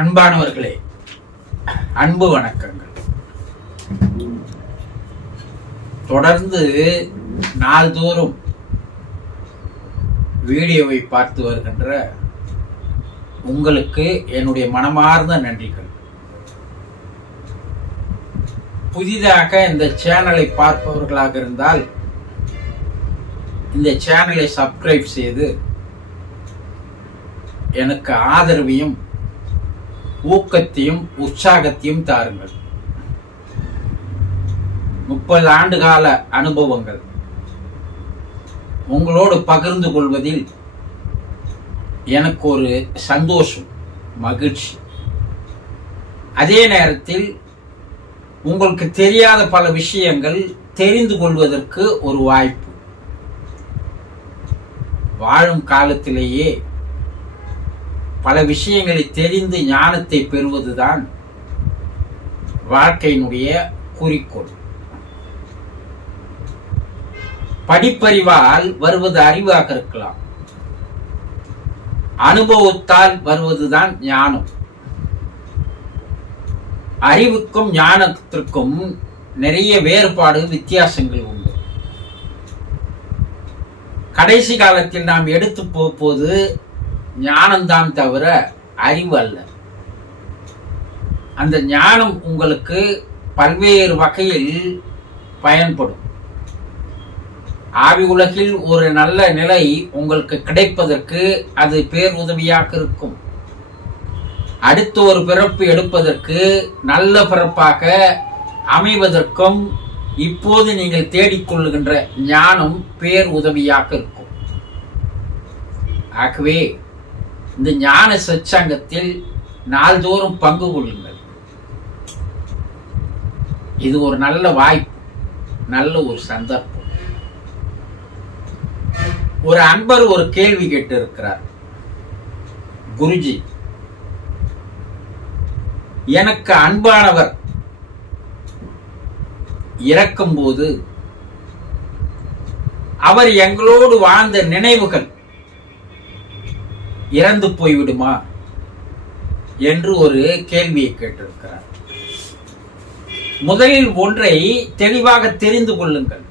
அன்பானவர்களே, அன்பு வணக்கங்கள். தொடர்ந்து நாள்தோறும் வீடியோவை பார்த்து வருகின்ற உங்களுக்கு என்னுடைய மனமார்ந்த நன்றிகள். புதிதாக இந்த சேனலை பார்ப்பவர்களாக இருந்தால் இந்த சேனலை சப்ஸ்கிரைப் செய்து எனக்கு ஆதரவையும் ஊக்கத்தையும் உற்சாகத்தையும் தாருங்கள். 30 ஆண்டுகால அனுபவங்கள் உங்களோடு பகிர்ந்து கொள்வதில் எனக்கு ஒரு சந்தோஷம், மகிழ்ச்சி. அதே நேரத்தில் உங்களுக்கு தெரியாத பல விஷயங்கள் தெரிந்து கொள்வதற்கு ஒரு வாய்ப்பு. வாழும் காலத்திலேயே பல விஷயங்களை தெரிந்து ஞானத்தை பெறுவதுதான் வாழ்க்கையினுடைய குறிக்கோள். படிப்பறிவால் வருவது அறிவாக இருக்கலாம், அனுபவத்தால் வருவதுதான் ஞானம். அறிவுக்கும் ஞானத்திற்கும் நிறைய வேறுபாடு, வித்தியாசங்கள் உண்டு. கடைசி காலத்தில் நாம் எடுத்து போவது ஞானம்தான் தவிர அறிவு அல்ல. அந்த ஞானம் உங்களுக்கு பல்வேறு வகையில் பயன்படும். ஆவி உலகில் ஒரு நல்ல நிலை உங்களுக்கு கிடைப்பதற்கு அது பேருதவியாக இருக்கும். அடுத்து ஒரு பிறப்பு எடுப்பதற்கு, நல்ல பிறப்பாக அமைவதற்கும் இப்போது நீங்கள் தேடிக்கொள்ளுகின்ற ஞானம் பேர் உதவியாக இருக்கும். ஆகவே இந்த ஞான சத்சங்கத்தில் நாள்தோறும் பங்கு கொள்ளுங்கள். இது ஒரு நல்ல வாய்ப்பு, நல்ல ஒரு சந்தர்ப்பம். ஒரு அன்பர் ஒரு கேள்வி கேட்டு இருக்கிறார். குருஜி, எனக்கு அன்பானவர் இறக்கும்போது அவர் எங்களோடு வாழ்ந்த நினைவுகள் இறந்து போய்விடுமா என்று ஒரு கேள்வியை கேட்டிருக்கிறார். முதலில் ஒன்றை தெளிவாக தெரிந்து கொள்ளுங்கள்.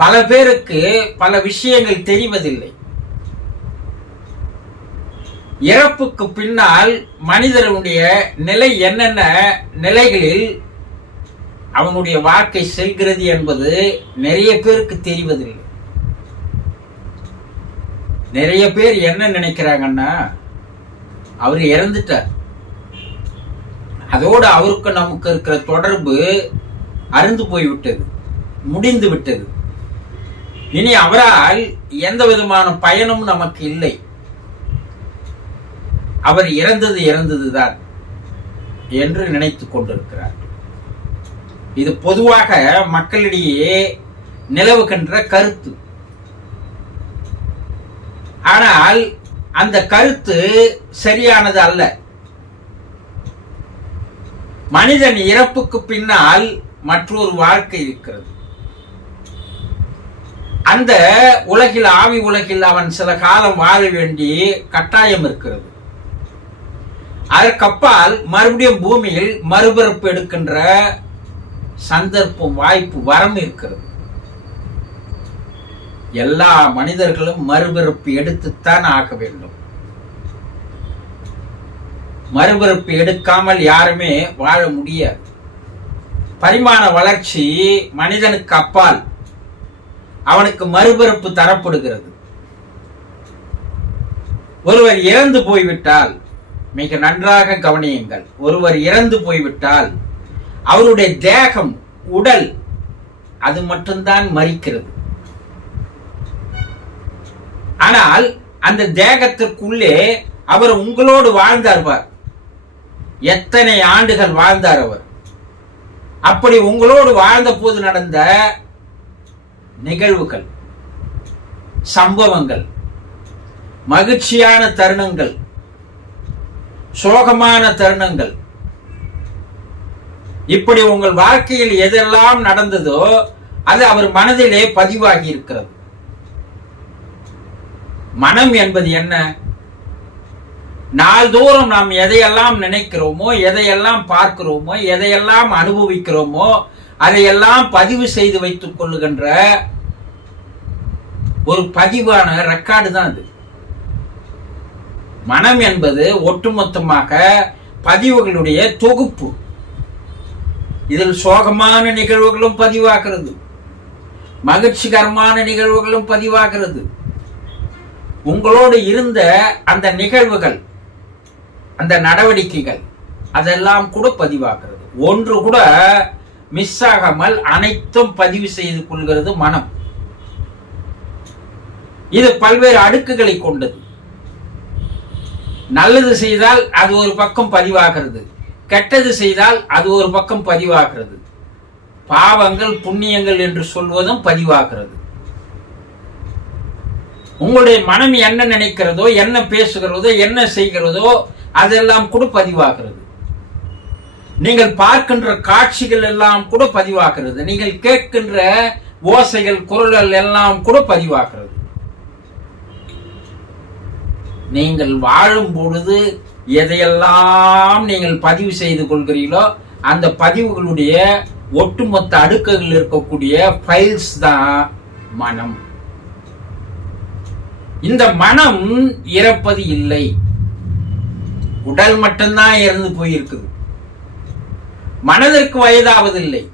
பல பேருக்கு பல விஷயங்கள் தெரிவதில்லை. இறப்புக்கு பின்னால் மனிதனுடைய நிலை என்னென்ன நிலைகளில் அவனுடைய வாழ்க்கை செல்கிறது என்பது நிறைய பேருக்கு தெரிவதில்லை. நிறைய பேர் என்ன நினைக்கிறாங்கன்னா, அவர் இறந்துட்டார், அதோடு அவருக்கு நமக்கு இருக்கிற தொடர்பு அருந்து போய்விட்டது, முடிந்து விட்டது, இனி அவரால் எந்த விதமான பயனும் நமக்கு இல்லை, அவர் இறந்ததுதான் என்று நினைத்துக் கொண்டிருக்கிறார். இது பொதுவாக மக்களிடையே நிலவுகின்ற கருத்து. ஆனால் அந்த கருத்து சரியானது அல்ல. மனிதன் இறப்புக்கு பின்னால் மற்றொரு வாழ்க்கை இருக்கிறது. அந்த உலகில், ஆவி உலகில் அவன் சில காலம் வாழ வேண்டிய கட்டாயம் இருக்கிறது. அதற்கப்பால் மறுபடியும் பூமியில் மறுபிறப்பு எடுக்கின்ற சந்தர்ப்பம், வாய்ப்பு, வரம் இருக்கிறது. எல்லா மனிதர்களும் மறுபிறப்பு எடுத்துத்தான் ஆக வேண்டும். மறுபிறப்பு எடுக்காமல் யாருமே வாழ முடியாது. பரிமாண வளர்ச்சி மனிதனுக்கு அப்பால் அவனுக்கு மறுபிறப்பு தரப்படுகிறது. ஒருவர் இறந்து போய்விட்டால், மிக நன்றாக கவனியுங்கள், ஒருவர் இறந்து போய்விட்டால் அவருடைய தேகம், உடல், அது மட்டும்தான் மரிக்கிறது. ஆனால் அந்த தேகத்திற்குள்ளே அவர் உங்களோடு வாழ்ந்தார். எத்தனை ஆண்டுகள் வாழ்ந்தார் அவர். அப்படி உங்களோடு வாழ்ந்த போது நடந்த நிகழ்வுகள், சம்பவங்கள், மகிழ்ச்சியான தருணங்கள், சோகமான தருணங்கள், இப்படி உங்கள் வாழ்க்கையில் எதெல்லாம் நடந்ததோ அது அவர் மனதிலே பதிவாகி இருக்கிறது. மனம் என்பது என்ன? நாள்தோறும் நாம் எதையெல்லாம் நினைக்கிறோமோ, எதையெல்லாம் பார்க்கிறோமோ, எதையெல்லாம் அனுபவிக்கிறோமோ அதையெல்லாம் பதிவு செய்து வைத்துக் கொள்ளுகின்ற ஒரு பதிவான ரெக்கார்டு தான் அது. மனம் என்பது ஒட்டுமொத்தமாக பதிவுகளுடைய தொகுப்பு. இதில் சோகமான நிகழ்வுகளும் பதிவாகிறது, மகிழ்ச்சிகரமான நிகழ்வுகளும் பதிவாகிறது. உங்களோடு இருந்த அந்த நிகழ்வுகள், அந்த நடவடிக்கைகள் அதெல்லாம் கூட பதிவாகிறது. ஒன்று கூட மிஸ் ஆகாமல் அனைத்தும் பதிவு செய்து கொள்கிறது மனம். இது பல்வேறு அடுக்குகளை கொண்டது. நல்லது செய்தால் அது ஒரு பக்கம் பதிவாகிறது, கெட்டது செய்தால் அது ஒரு பக்கம் பதிவாகிறது, பாவங்கள் புண்ணியங்கள் என்று சொல்வதும் பதிவாகிறது. உங்களுடைய மனம் என்ன நினைக்கிறதோ, என்ன பேசுகிறதோ, என்ன செய்கிறதோ அதெல்லாம் கூட பதிவாகிறது. நீங்கள் பார்க்கின்ற காட்சிகள் எல்லாம் கூட பதிவாகிறது. நீங்கள் கேட்கின்ற ஓசைகள், குரல்கள் எல்லாம் கூட பதிவாகிறது. நீங்கள் வாழும் பொழுது எதையெல்லாம் நீங்கள் பதிவு செய்து கொள்கிறீர்களோ அந்த பதிவுகளுடைய ஒட்டுமொத்த அடுக்குகள் இருக்கக்கூடிய ஃபைல்ஸ் தான் மனம். இந்த மனம் இறப்பது இல்லை. உடல் மட்டும்தான் இறந்து போயிருக்குது. மனதிற்கு வயதாவதில்லை,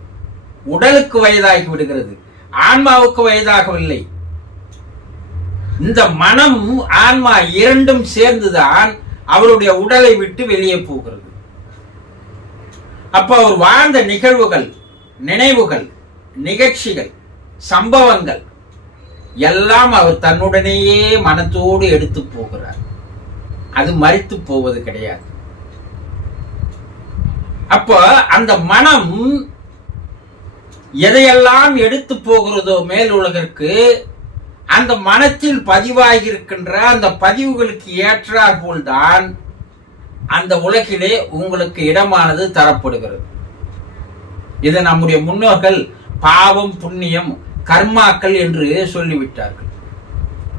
உடலுக்கு வயதாகி விடுகிறது, ஆன்மாவுக்கு வயதாகவில்லை. இந்த மனம் ஆன்மா இரண்டும் சேர்ந்துதான் அவருடைய உடலை விட்டு வெளியே போகிறது. அப்ப அவர் வாழ்ந்த நிகழ்வுகள், நினைவுகள், நிகழ்ச்சிகள், சம்பவங்கள் எல்லாம் அவர் தன்னுடனேயே மனத்தோடு எடுத்து போகிறார். அது மரித்து போவது கிடையாது. அப்போ அந்த மனம் எதையெல்லாம் எடுத்து போகிறதோ மேல் உலகிற்கு, அந்த மனத்தில் பதிவாகி இருக்கின்ற அந்த பதிவுகளுக்கு ஏற்றாற் போல்தான் அந்த உலகிலே உங்களுக்கு இடமானது தரப்படுகிறது. இது நம்முடைய முன்னோர்கள் பாவம் புண்ணியம் கர்மாக்கள் என்று சொல்லிவிட்டார்கள்.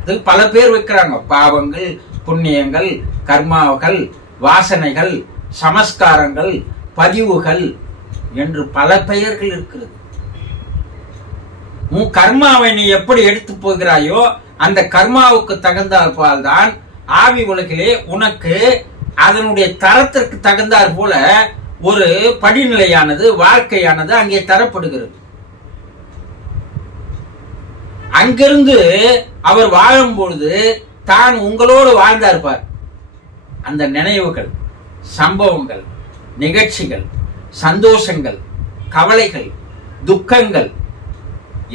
அது பல பேர் வைக்கிறாங்க. பாவங்கள், புண்ணியங்கள், கர்மாக்கள், வாசனைகள், சமஸ்காரங்கள், பதிவுகள் என்று பல பெயர்கள் இருக்கிறது. உன் கர்மாவை நீ எப்படி எடுத்து போகிறாயோ அந்த கர்மாவுக்கு தகுந்தாற்போல் தான் ஆவி உலகிலே உனக்கு அதனுடைய தரத்திற்கு தகுந்தாற் போல ஒரு படிநிலையானது, வாழ்க்கையானது அங்கே தரப்படுகிறது. அங்கிருந்து அவர் வாழும் பொழுது தான் உங்களோடு வாழ்ந்தார்பார். அந்த நினைவுகள், சம்பவங்கள், நிகழ்ச்சிகள், சந்தோஷங்கள், கவலைகள், துக்கங்கள்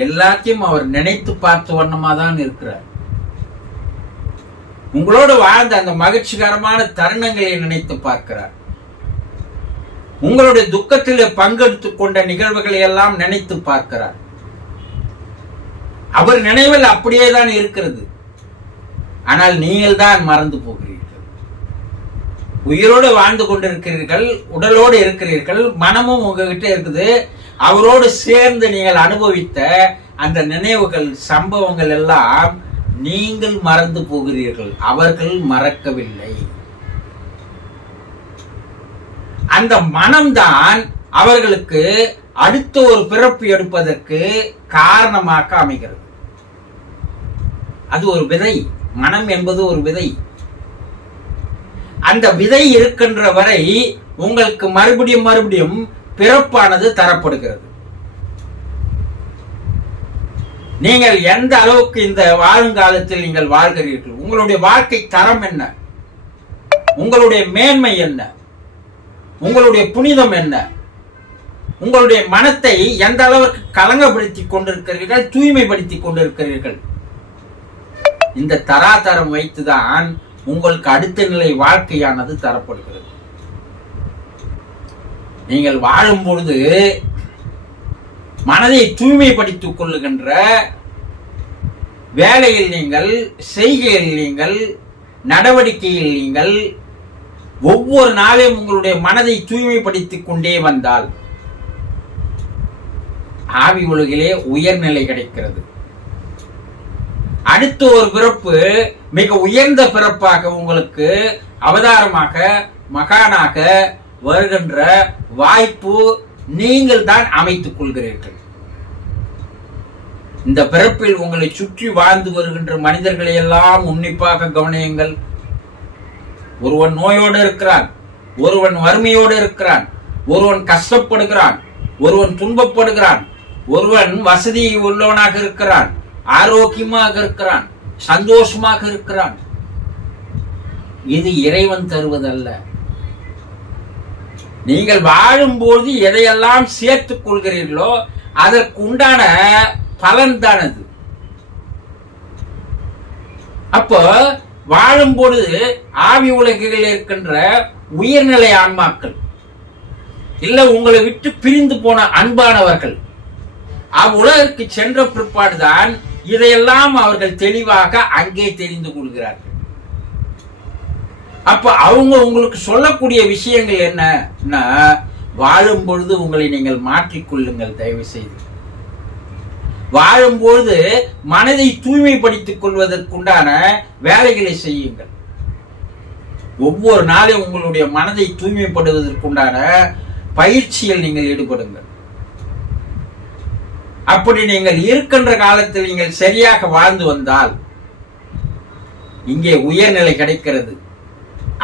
எல்லாத்தையும் அவர் நினைத்து பார்த்த வண்ணமா தான் இருக்கிறார். உங்களோடு வாழ்ந்த அந்த மகிழ்ச்சிகரமான தருணங்களை நினைத்து பார்க்கிறார். உங்களுடைய துக்கத்தில் பங்கெடுத்துக் கொண்ட நிகழ்வுகளை எல்லாம் நினைத்து பார்க்கிறார். அவர் நினைவில் அப்படியே தான் இருக்கிறது. ஆனால் நீங்கள் தான் மறந்து போகிறீர்கள். உயிரோடு வாழ்ந்து கொண்டிருக்கிறீர்கள், உடலோடு இருக்கிறீர்கள், மனமும் உங்ககிட்ட இருக்குது. அவரோடு சேர்ந்து நீங்கள் அனுபவித்த அந்த நினைவுகள், சம்பவங்கள் எல்லாம் நீங்கள் மறந்து போகிறீர்கள். அவர்கள் மறக்கவில்லை. அந்த மனம்தான் அவர்களுக்கு அடுத்த ஒரு பிறப்பு எடுப்பதற்கு காரணமாக அமைகிறது. அது ஒரு விதை. மனம் என்பது ஒரு விதை. அந்த விதை இருக்கின்ற வரை உங்களுக்கு மறுபடியும் மறுபடியும் பிறப்பானது தரப்படுகிறது. நீங்கள் எந்த அளவுக்கு இந்த வாழுங்காலத்தில் நீங்கள் வாழ்கிறீர்கள், உங்களுடைய வாழ்க்கை தரம் என்ன, உங்களுடைய மேன்மை என்ன, உங்களுடைய புனிதம் என்ன, உங்களுடைய மனத்தை எந்த அளவுக்கு கலங்கப்படுத்தி கொண்டிருக்கிறீர்கள், தூய்மைப்படுத்தி கொண்டிருக்கிறீர்கள், இந்த தராதரம் வைத்துதான் உங்களுக்கு அடுத்த நிலை வாழ்க்கையானது தரப்படுகிறது. நீங்கள் வாழும் பொழுது மனதை தூய்மைப்படுத்திக் கொள்ளுகின்ற வேலையில் நீங்கள், செய்கையில் நீங்கள், நடவடிக்கையில் நீங்கள் ஒவ்வொரு நாளையும் உங்களுடைய மனதை தூய்மைப்படுத்திக் கொண்டே வந்தால் ஆவி உலகிலே உயர்நிலை கிடைக்கிறது. அடுத்த ஒரு பிறப்பு மிக உயர்ந்த பிறப்பாக உங்களுக்கு அவதாரமாக மகானாக வருகின்ற வாய்ப்பு நீங்கள் தான் அமைத்துக் கொள்கிறீர்கள். இந்த பிறப்பில் உங்களை சுற்றி வாழ்ந்து வருகின்ற மனிதர்களை எல்லாம் உன்னிப்பாக கவனியுங்கள். ஒருவன் நோயோடு இருக்கிறான், ஒருவன் வறுமையோடு இருக்கிறான், ஒருவன் கஷ்டப்படுகிறான், ஒருவன் துன்பப்படுகிறான், ஒருவன் வசதி உள்ளவனாக இருக்கிறான், ஆரோக்கியமாக இருக்கிறான், சந்தோஷமாக இருக்கிறான். இது இறைவன் தருவதல்ல. நீங்கள் வாழும்போது எதையெல்லாம் சேர்த்துக் கொள்கிறீர்களோ அதற்கு உண்டான பலன் தான் அது. அப்போ வாழும் பொழுது ஆவி உலகில் இருக்கின்ற உயர்நிலை ஆன்மாக்கள் இல்ல உங்களை விட்டு பிரிந்து போன அன்பானவர்கள் அவ்வுலகிற்கு சென்ற பிற்பாடுதான் இதையெல்லாம் அவர்கள் தெளிவாக அங்கே தெரிந்து கொள்கிறார்கள். அப்ப அவங்க உங்களுக்கு சொல்லக்கூடிய விஷயங்கள் என்னன்னா, வாழும் பொழுது உங்களை நீங்கள் மாற்றிக்கொள்ளுங்கள். தயவு செய்து வாழும்போது மனதை தூய்மைப்படுத்திக் கொள்வதற்குண்டான வேலைகளை செய்யுங்கள். ஒவ்வொரு நாளும் உங்களுடைய மனதை தூய்மைப்படுவதற்குண்டான பயிற்சியில் நீங்கள் ஈடுபடுங்கள். அப்படி நீங்கள் இருக்கின்ற காலத்தில் நீங்கள் சரியாக வாழ்ந்து வந்தால் இங்கே உயர்நிலை கிடைக்கிறது.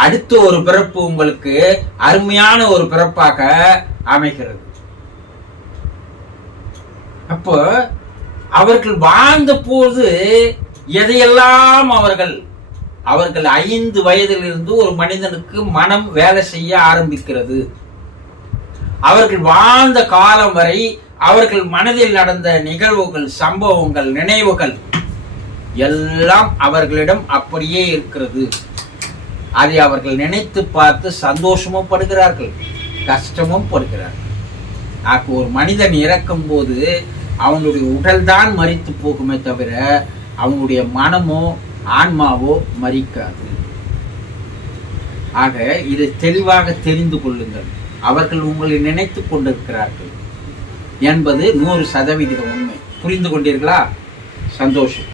அடுத்த ஒரு பிறப்பு உங்களுக்கு அருமையான ஒரு பிறப்பாக அமைகிறது. அப்போ அவர்கள் வாழ்ந்த போது எதையெல்லாம் அவர்கள் 5 வயதிலிருந்து ஒரு மனிதனுக்கு மனம் வேலை செய்ய ஆரம்பிக்கிறது. அவர்கள் வாழ்ந்த காலம் வரை அவர்கள் மனதில் நடந்த நிகழ்வுகள், சம்பவங்கள், நினைவுகள் எல்லாம் அவர்களிடம் அப்படியே இருக்கிறது. அதை அவர்கள் நினைத்து பார்த்து சந்தோஷமும் படுகிறார்கள், கஷ்டமும் படுகிறார்கள். ஒரு மனிதன் இறக்கும் போது அவனுடைய உடல் தான் மரித்து போகுமே தவிர அவனுடைய மனமோ ஆன்மாவோ மரிக்காது. ஆக இதை தெளிவாக தெரிந்து கொள்ளுங்கள். அவர்கள் உங்களை நினைத்துக் கொண்டிருக்கிறார்கள் என்பது 100% உண்மை. புரிந்து கொண்டீர்களா? சந்தோஷம்.